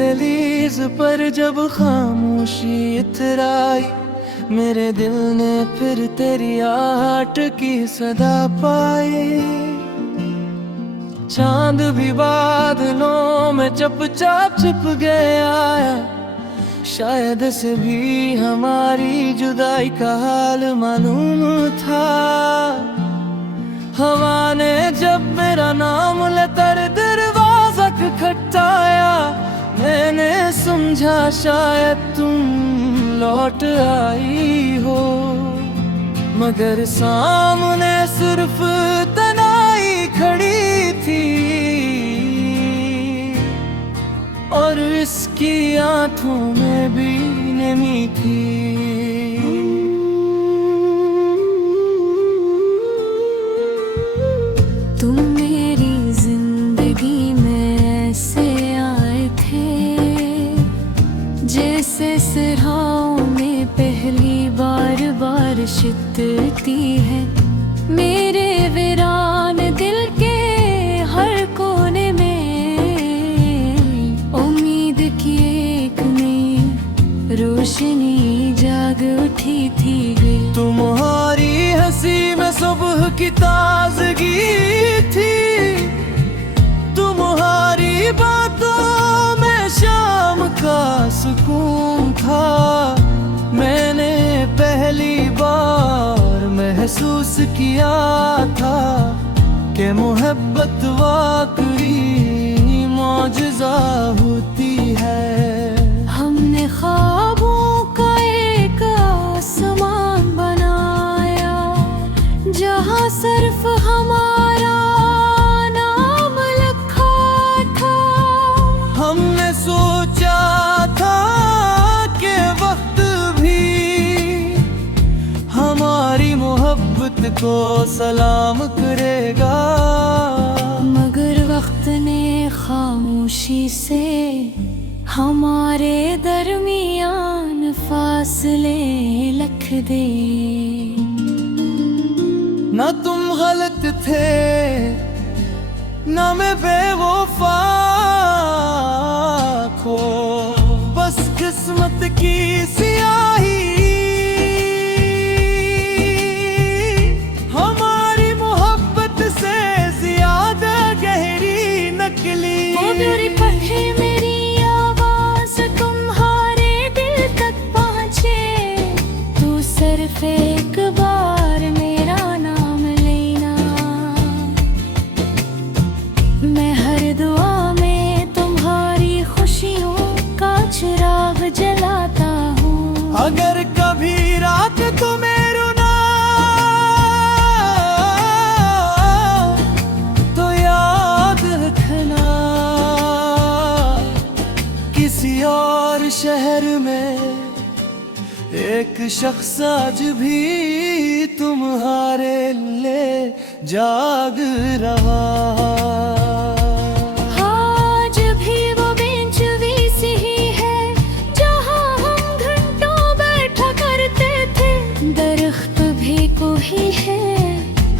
दहलीज पर जब खामोशी इतराई, मेरे दिल ने फिर तेरी आहट की सदा पाई। चांद भी बादलों में चुपचाप छिप गया, शायद से भी हमारी जुदाई का हाल मालूम था। हवा ने जब मेरा नाम लेकर दरवाजा खटखटाया, मैंने समझा शायद तुम लौट आई हो, मगर सामने सिर्फ तन्हाई खड़ी थी और इसकी आंखों में भी नमी थी। तुम मेरी जिंदगी में ऐसे आए थे जैसे सिरहाओं में पहली बार बारिश उतरती है। मेरे वीरान दिल के हर कोने में उम्मीद की एक नई रोशनी जाग उठी थी। तुम्हारी हंसी में सुबह की ताजगी थी, तुम्हारी बातों में शाम का सुकून था। मैंने पहली बार महसूस किया था कि मोहब्बत वाकई मौजज़ा होती है। हमने ख्वाबों का एक आसमान बनाया जहाँ सिर्फ हमारा नाम लिखा था। हमने सोचा था कि वक्त भी हमारी मोहब्बत को सलाम करेगा, मगर वक्त ने खामोशी से हमारे दरमियान फासले लिख दे। ना तुम गलत थे ना मैं बेवफा को, बस किस्मत की सियाही हमारी मोहब्बत से ज्यादा गहरी निकली। पढ़े मेरी आवाज तुम्हारे दिल तक पहुँचे, तू सिर्फ एक बार मेरा नाम लेना। मैं हर दुआ में तुम्हारी खुशियों का चिराग जलाता हूँ। अगर कभी रात तुम्हें रुना तो याद रखना, किसी और शहर में एक शख्स आज भी तुम्हारे लिए जाग रहा। आज भी वो बेंच वीसी ही है जहाँ हम घंटों बैठा करते थे। दरख्त भी कोई है,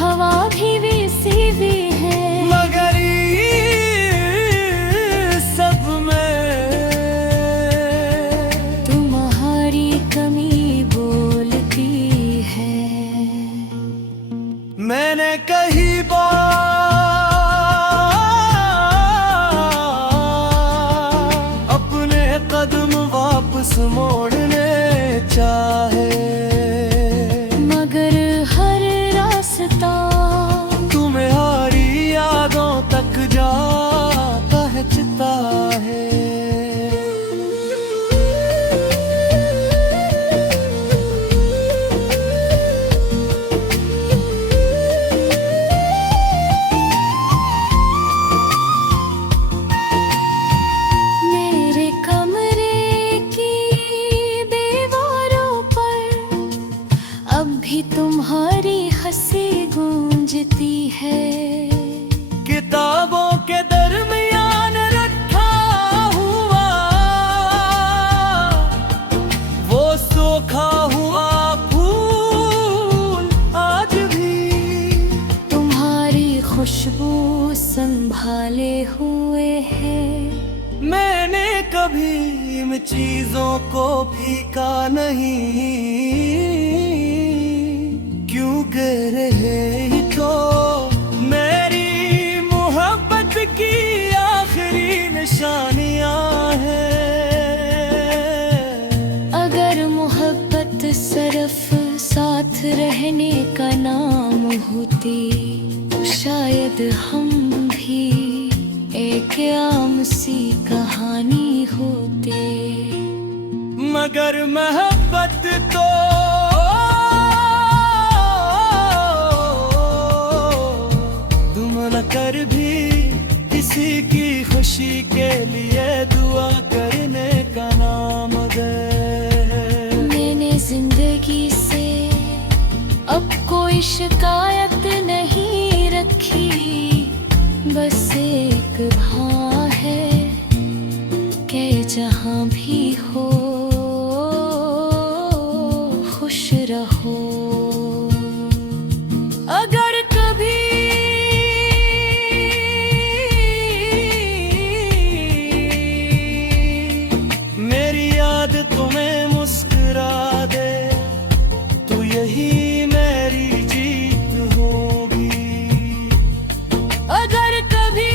हवा भी वैसी भी है, मगर सब में तुम्हारी कमी बोलती है। मैंने कई बार कभी इन चीजों को फीका नहीं, क्यों कह रहे तो मेरी मोहब्बत की आखिरी निशानियां हैं। अगर मोहब्बत सिर्फ साथ रहने का नाम होती तो शायद हम भी एक आम सी कहानी होते। मगर मोहब्बत तो तुम न कर भी किसी की खुशी के लिए दुआ करने का नाम है। मैंने जिंदगी से अब कोई शिकायत नहीं रखी, बस एक भाव है कि जहाँ भी हो खुश रहो। अगर कभी मेरी याद तुम्हें मुस्कुरा दे तो यही मेरी जीत होगी। अगर कभी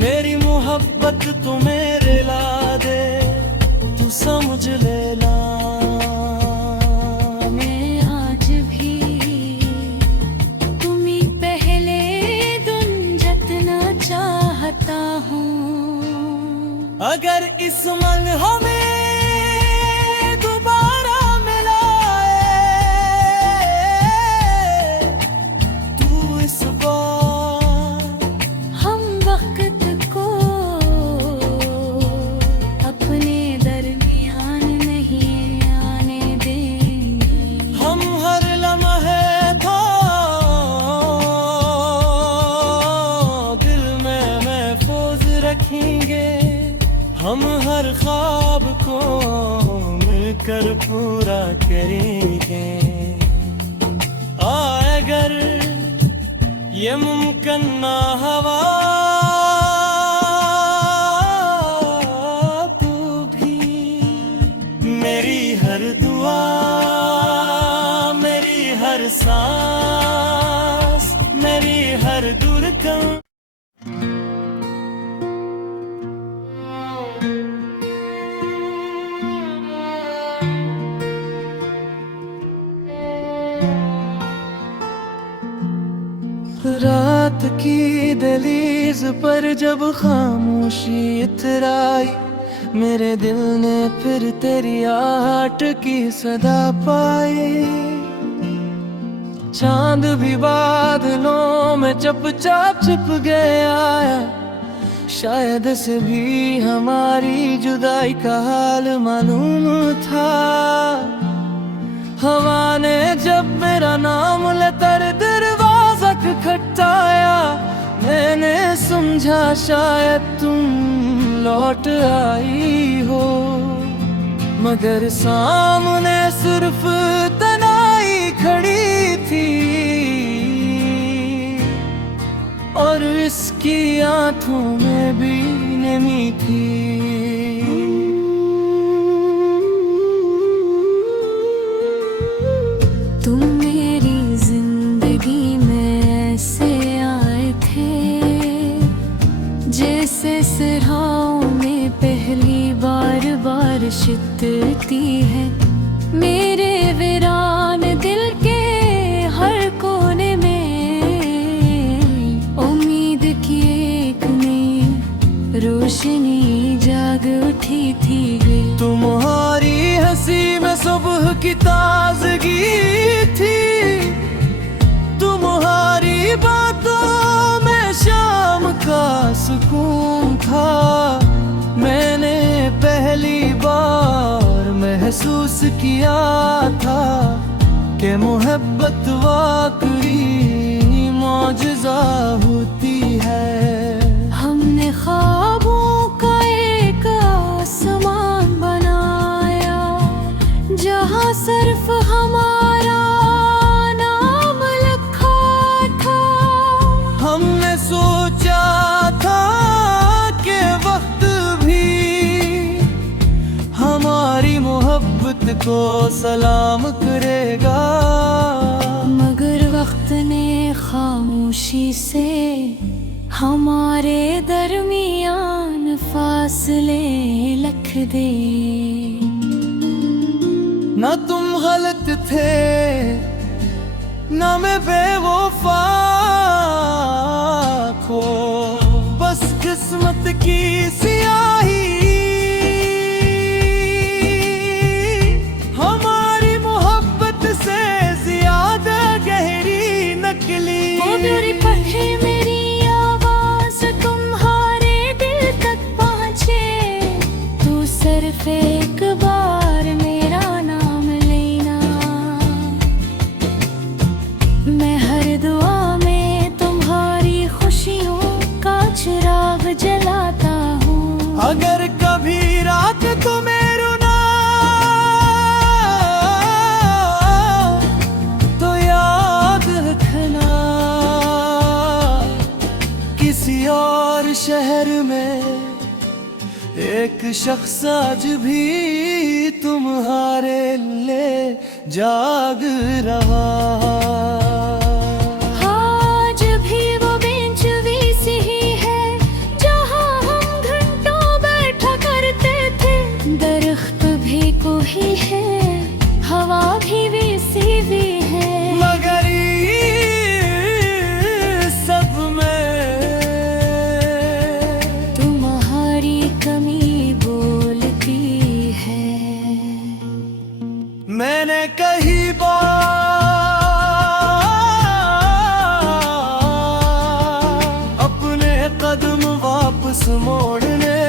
मेरी मोहब्बत तुम्हें रिला दे तू समझ लेना। मैं आज भी तुम्ही पहले दिन जितना चाहता हूँ। अगर इस मन हमें दोबारा मिलाए तू इस बार हम वक्त को अपने दरमियान नहीं आने देंगे। हम हर लम्हे तो दिल में महफूज रखेंगे। हम हर ख्वाब को मिलकर पूरा करेंगे। अगर ये मुमकिन ना हवा तो भी मेरी हर दुआ मेरी हर सांस मेरी हर धड़कन रात की दहलीज पर जब खामोशी इतराई, मेरे दिल ने फिर तेरी आहट की सदा पाई। चांद भी बादलों में चुपचाप छिप गया, शायद से भी हमारी जुदाई का हाल मालूम था। हवा ने जब मेरा नाम लेकर दरवाजा खटखटाया, मैंने समझा शायद तुम लौट आई हो। मगर सामने सिर्फ तन्हाई खड़ी थी और इसकी आंखों में भी नमी थी। तुम मेरी जिंदगी में ऐसे आए थे जैसे सिरहाओं में पहली बार बारिश उतरती है। मेरे वीरान दिल के हर कोने में उम्मीद की एक नई रोशनी जाग उठी थी। तुम्हारी हंसी में सुबह की ताजगी थी, तुम्हारी बातों में शाम का सुकून था। मैंने पहली बार महसूस किया था कि मोहब्बत वाकई मौजज़ा होती है। हमने ख्वाबों का एक आसमान बनाया जहाँ सिर्फ हमारा नाम लिखा था। हम हमने सोचा था कि वक्त भी हमारी मोहब्बत को सलाम करेगा, मगर वक्त ने खामोशी से हमारे दरमियान फासले लिख दे। ना तुम गलत थे ना मैं बेवफा खो, बस किस्मत की सियाही हमारी मोहब्बत से ज्यादा गहरी निकली। वो दूरी पर है मेरी आवाज तुम्हारे दिल तक पहुँचे, तू सिर्फ एक बार मेरा नाम लेना, मैं हर दुआ में तुम्हारी खुशियों का चिराग जलाता हूँ। अगर कभी रात तुम्हें रुना तो याद रखना, किसी और शहर में एक शख्स आज भी तुम्हारे लिए जाग रहा। आज भी वो बेंच वैसी ही है जहाँ हम घंटों बैठा करते थे, दरख्त भी कोई है, हवा भी वैसी भी है, मगर ये सब में तुम्हारी कमी बोलती है। मैंने कई बार अपने कदम वापस मोड़ने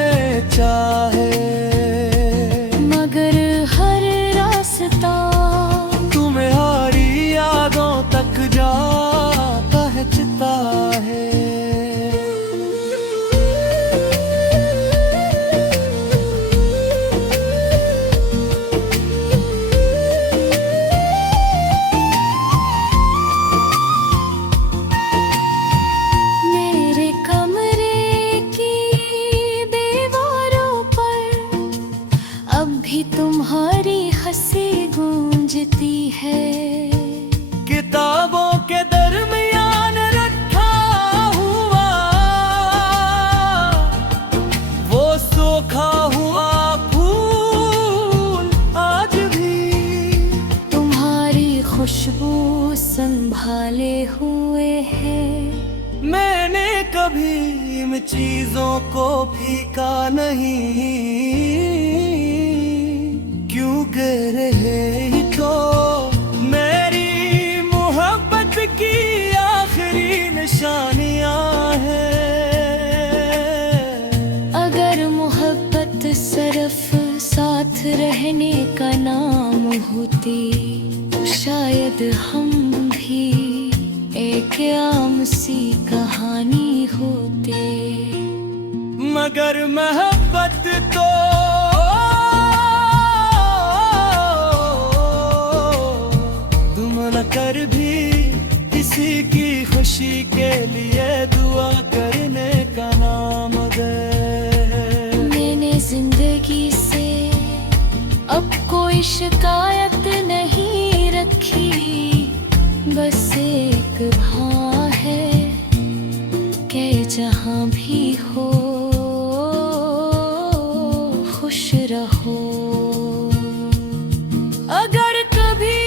चाहे, मगर हर रास्ता तुम्हारी यादों तक जा पहुंचता है। मेरे कमरे की दीवारों पर अब भी तुम्हारी हंसी गूंजती है, किताबों के दरमियान रखा हुआ वो सूखा हुआ फूल आज भी तुम्हारी खुशबू संभाले हुए है। मैंने कभी इन चीजों को फीका नहीं, क्यों कह रहे तो मेरी मोहब्बत की आखिरी निशानियां हैं। अगर मोहब्बत सिर्फ साथ रहने का नाम होती तो शायद हम भी एक आम सी कहानी होते, मगर मोहब्बत तो तुम न कर भी किसी की खुशी के लिए दुआ करने का नाम दे। मैंने जिंदगी से अब कोई शिकायत नहीं रखी, बस एक भाव है कि जहाँ भी हो खुश रहो। अगर कभी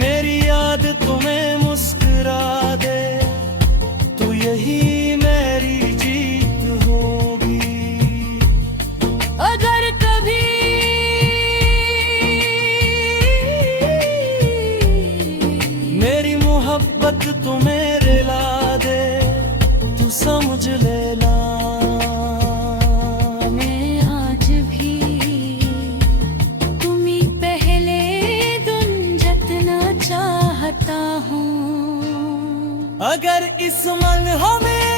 मेरी याद तुम्हें मुस्कुरा दे तो यही मेरी जीत होगी। अगर कभी मेरी मोहब्बत तुम्हें रुला दे तू समझ लेना, मैं आज भी तुम्ही पहले दिन जितना चाहता हूँ। अगर इस मन हमें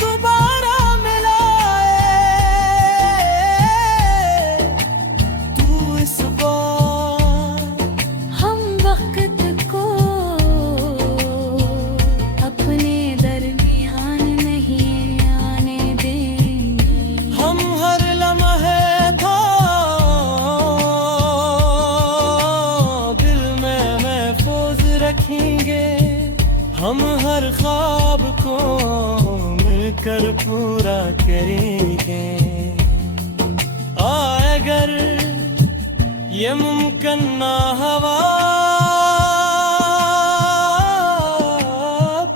दोबारा मिलाए तू इस बार हम हर ख्वाब को मिलकर पूरा करेंगे। अगर ये मुमकिन ना हवा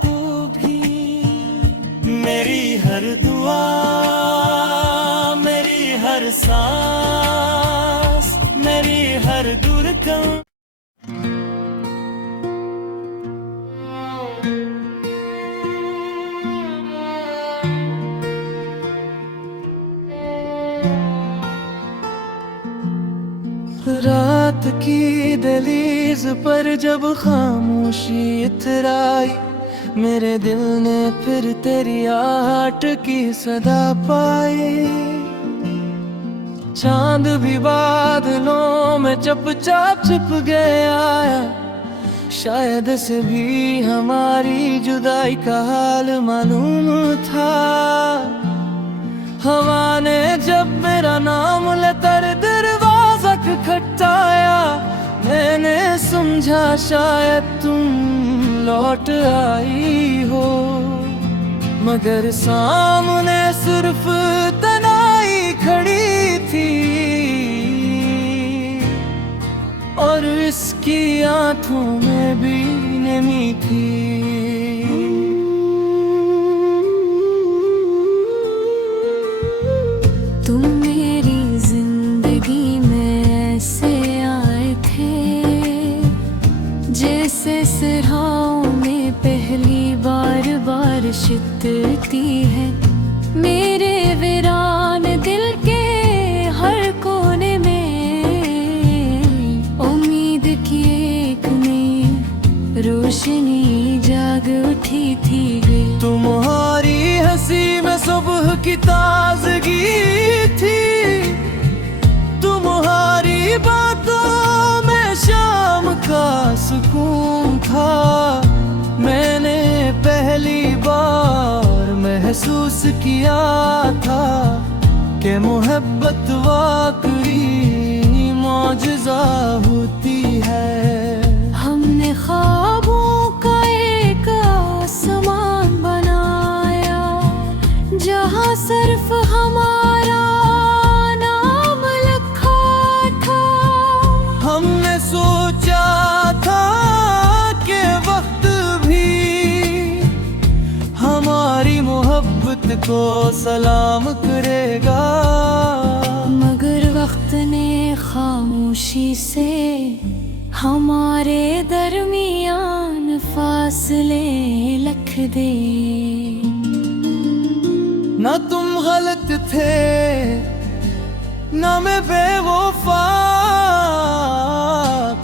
तो भी मेरी हर दुआ, मेरी हर सांस, मेरी हर धड़कन रात की दहलीज पर जब खामोशी इतराई, मेरे दिल ने फिर तेरी आहट की सदा पाई। चांद भी बादलों में चुपचाप छिप गया, शायद से भी हमारी जुदाई का हाल मालूम था। हवा ने जब मेरा नाम लेकर दरवाजा खटखटाया, मैंने समझा शायद तुम लौट आई हो, मगर सामने सिर्फ तन्हाई खड़ी थी और इसकी आंखों में भी नमी थी। तुम मेरी जिंदगी में ऐसे आए थे जैसे सिरहाओं में पहली बार बारिश उतरती है। मेरे वीरान दिल के हर कोने में उम्मीद की एक नई रोशनी जाग उठी थी। तुम्हारी हंसी में सुबह की ताजगी थी, तुम्हारी बातों में शाम का सुकून था। मैंने पहली बार महसूस किया था कि मोहब्बत वाकई मौजज़ा होती है। हमने ख्वाबों का एक आसमान बनाया जहाँ सिर्फ हमारा नाम लिखा था। हमने सोचा था कि वक्त भी हमारी मोहब्बत को सलाम करेगा, मगर वक्त ने खामोशी से हमारे दरमियान फासले लिख दे। ना तुम गलत थे ना मैं बेवफा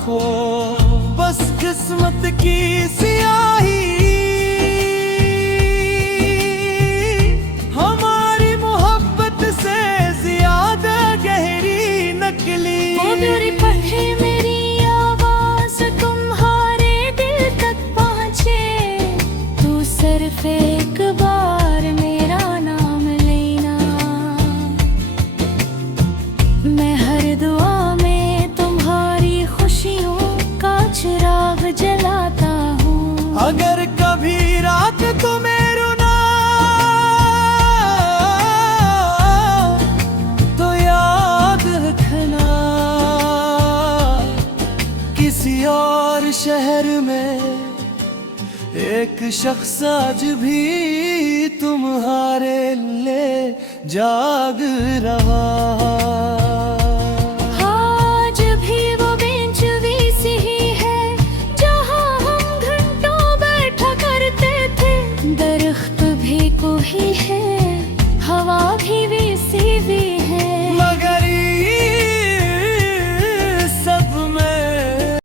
खो, बस किस्मत की सियाही हमारी मोहब्बत से ज्यादा गहरी नकली। मेरी पढ़े मेरी आवाज तुम्हारे दिल तक पहुँचे, तू सिर्फ एक बार मेरा नाम लेना। मैं हर दुआ में तुम्हारी खुशियों का चिराग जलाता हूँ। अगर कभी रात तुम्हें रुना तो याद रखना, किसी और शहर में एक शख्स आज भी तुम्हारे लिए जाग रहा।